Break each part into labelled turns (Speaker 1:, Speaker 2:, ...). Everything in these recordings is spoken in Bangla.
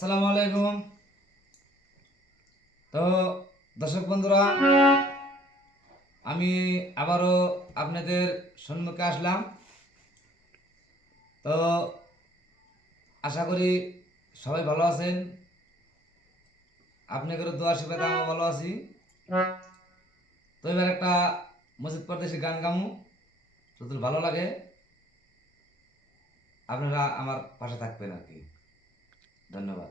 Speaker 1: আসসালামু আলাইকুম। তো দর্শক বন্ধুরা, আমি আবারও আপনাদের সম্মুখে আসলাম। তো আশা করি সবাই ভালো আছেন। আপনাদের দোয়া শিবাতে আমি ভালো আছি। তো এবার একটা মসজিদ পরদেশি গান গামু যদি ভালো লাগে। আপনারা আমার পাশে থাকবেন আর কি। ধন্যবাদ।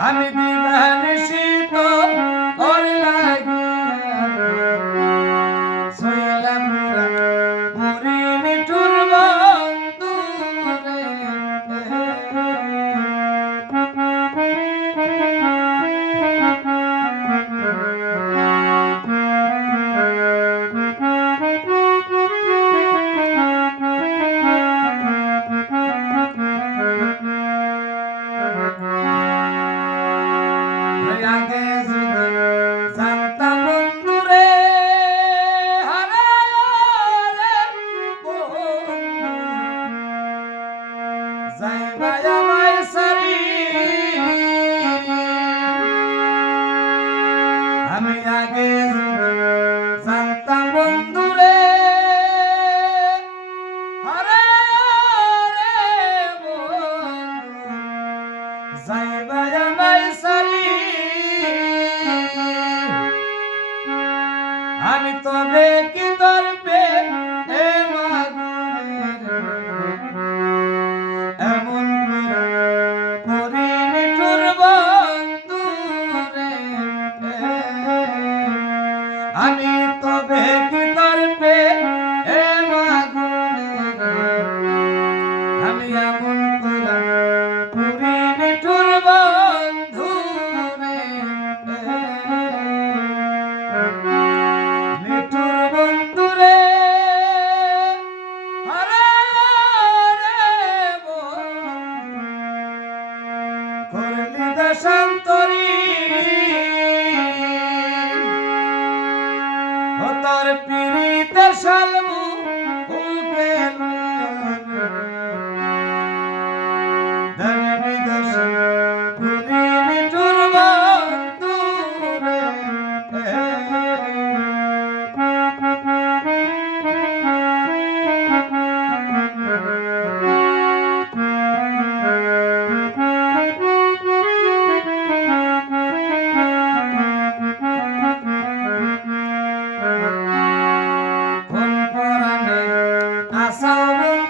Speaker 1: আমি দিবান আমি তবে কি তোর এমন করে নিঠুর বন্ধু রে আমি তো দেশান্তরি। হতার পিড়িতে সালমু দেশ I Masamu.